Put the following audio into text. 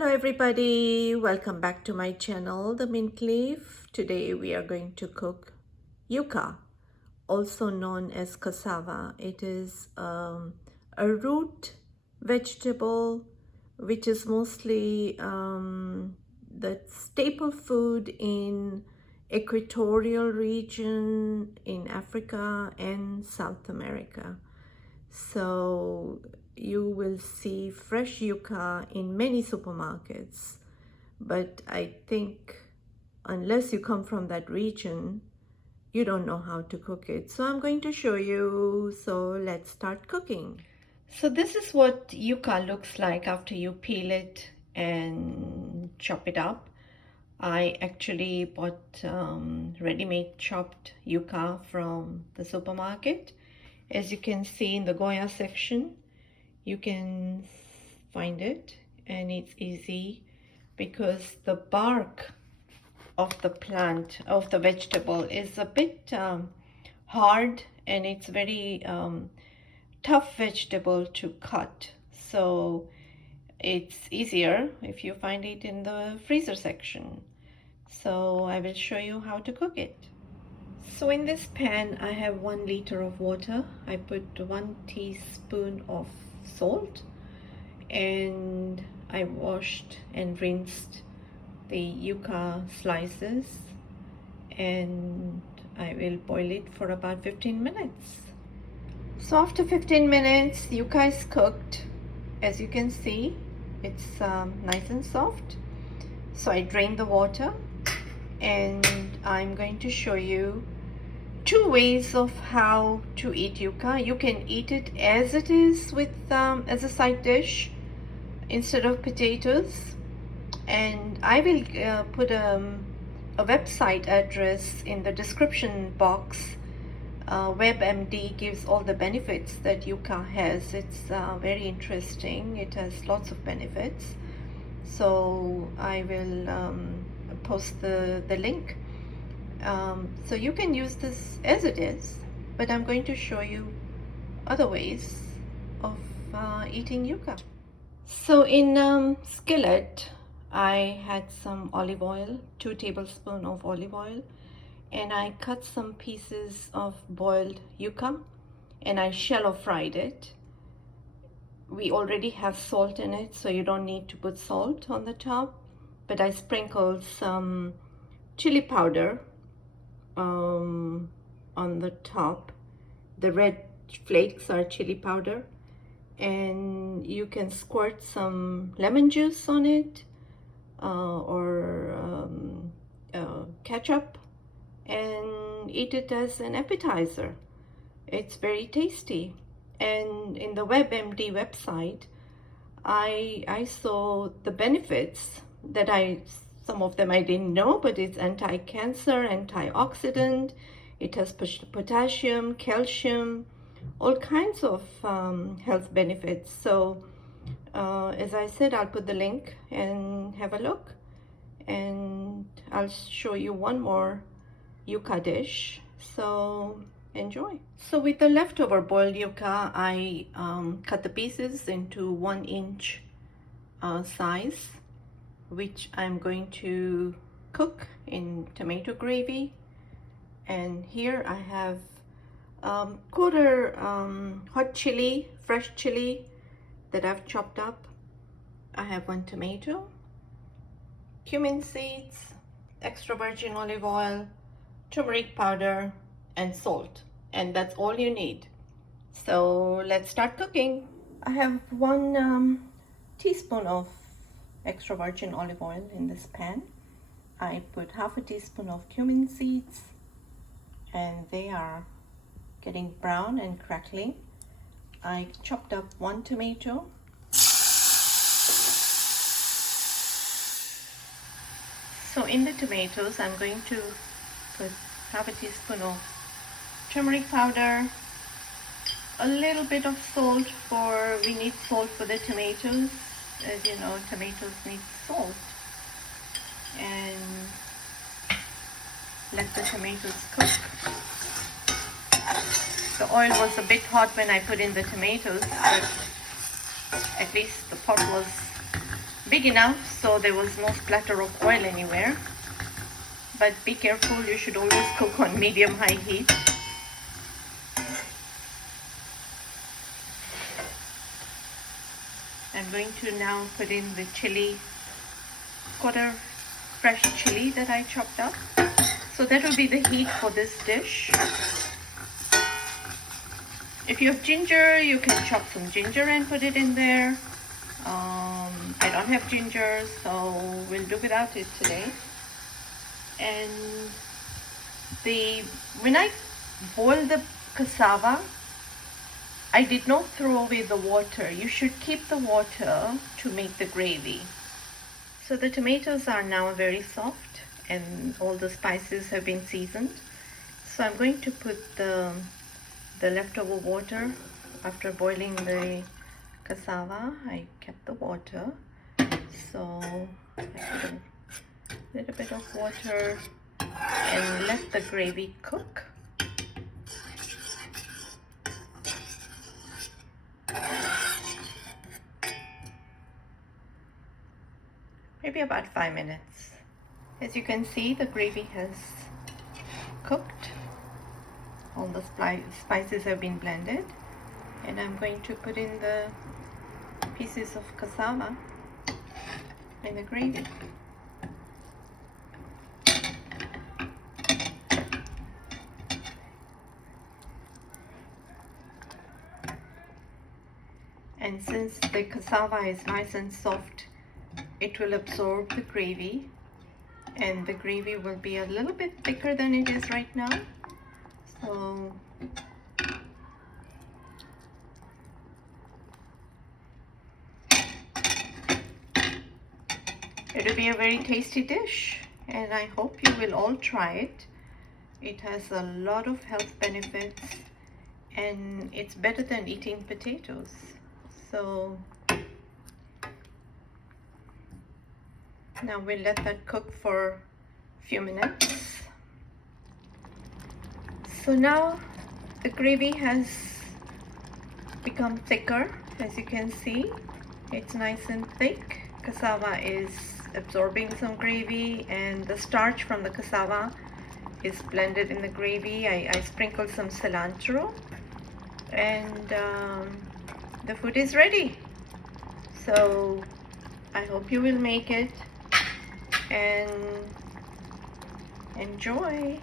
Hello everybody, welcome back to my channel, The Mint Leaf. Today we are going to cook yuca, also known as cassava. It is a root vegetable which is mostly the staple food in equatorial region in Africa and South America. So you will see fresh yuca in many supermarkets, but I think unless you come from that region, you don't know how to cook it. So I'm going to show you. So let's start cooking. So this is what yuca looks like after you peel it and chop it up. I actually bought ready-made chopped yuca from the supermarket. As you can see in the Goya section, you can find it, and it's easy because the bark of the plant, of the vegetable, is a bit hard, and it's very tough vegetable to cut. So it's easier if you find it in the freezer section. So I will show you how to cook it. So in this pan I have 1 liter of water. I put 1 teaspoon of salt, and I washed and rinsed the yuca slices, and I will boil it for about 15 minutes. So after 15 minutes, yuca is cooked. As you can see, it's nice and soft. So I drained the water, and I'm going to show you 2 ways of how to eat yuca. You can eat it as it is with as a side dish instead of potatoes, and I will put a website address in the description box. WebMD gives all the benefits that yuca has. It's very interesting. It has lots of benefits. So I will post the link. So you can use this as it is, but I'm going to show you other ways of eating yuca. So in skillet, I had some olive oil, 2 tablespoons of olive oil, and I cut some pieces of boiled yuca, and I shallow fried it. We already have salt in it, so you don't need to put salt on the top, but I sprinkled some chili powder on the top. The red flakes are chili powder, and you can squirt some lemon juice on it or ketchup and eat it as an appetizer. It's very tasty. And in the WebMD website, I saw the benefits that some of them I didn't know, but it's anti-cancer, antioxidant, it has potassium, calcium, all kinds of health benefits. So as I said, I'll put the link and have a look, and I'll show you one more yuca dish. So enjoy. So with the leftover boiled yuca, I cut the pieces into 1-inch size, which I'm going to cook in tomato gravy. And here I have quarter hot chili, fresh chili that I've chopped up. I have 1 tomato, cumin seeds, extra virgin olive oil, turmeric powder, and salt, and that's all you need. So let's start cooking. I have 1 teaspoon of extra virgin olive oil in this pan. I put half a teaspoon of cumin seeds, and they are getting brown and crackling. I chopped up 1 tomato. So in the tomatoes, I'm going to put half a teaspoon of turmeric powder, a little bit of salt, we need salt for the tomatoes. As you know, tomatoes need salt. And let the tomatoes cook. The oil was a bit hot when I put in the tomatoes, but at least the pot was big enough so there was no splatter of oil anywhere. But be careful, you should always cook on medium-high heat. I'm going to now put in the chili, quarter fresh chili that I chopped up. So that will be the heat for this dish. If you have ginger, you can chop some ginger and put it in there. I don't have ginger, so we'll do without it today. And when I boil the cassava, I did not throw away the water. You should keep the water to make the gravy. So the tomatoes are now very soft and all the spices have been seasoned. So I'm going to put the leftover water after boiling the cassava. I kept the water. So I put a little bit of water and let the gravy cook. Maybe about 5 minutes. As you can see, the gravy has cooked. All the spices have been blended, and I'm going to put in the pieces of cassava in the gravy. And since the cassava is nice and soft, it will absorb the gravy, and the gravy will be a little bit thicker than it is right now. So it will be a very tasty dish, and I hope you will all try it. It has a lot of health benefits, and it's better than eating potatoes. So now we'll let that cook for a few minutes. So now the gravy has become thicker. As you can see, it's nice and thick. Cassava is absorbing some gravy, and the starch from the cassava is blended in the gravy. I sprinkled some cilantro, and the food is ready. So I hope you will make it and enjoy.